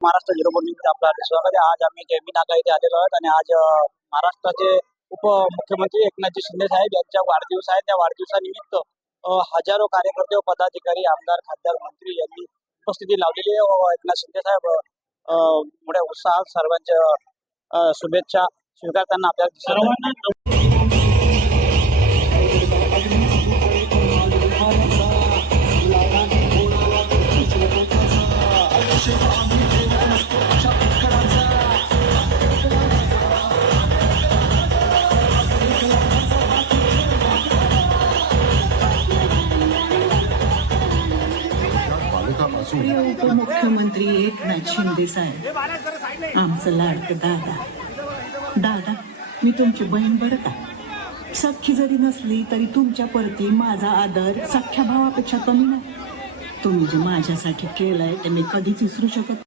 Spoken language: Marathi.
महाराष्ट्र झिरो निमित्त आपलं हार्दिक स्वागत आहे आज आम्ही जयमी नाका इथे आलेलो आहोत आणि आज महाराष्ट्राचे उपमुख्यमंत्री एकनाथजी शिंदे साहेब यांच्या वाढदिवस आहे. त्या वाढदिवसानिमित्त हजारो कार्यकर्ते व पदाधिकारी आमदार खासदार मंत्री यांनी उपस्थिती लावलेली आहे. व एकनाथ शिंदे साहेब मोठ्या उत्साहात सर्वांच्या शुभेच्छा स्वीकारताना आपल्याला दिसत प्रिय उपमुख्यमंत्री एकनाथ शिंदे साहेब आमचं लाडकं दादा. दादा मी तुमची बहीण बरं का? सख्खी जरी नसली तरी तुमच्या परती माझा आदर सख्ख्या भावापेक्षा कमी नाही. तुम्ही जे माझ्यासाठी केलंय ते मी कधीच विसरू शकत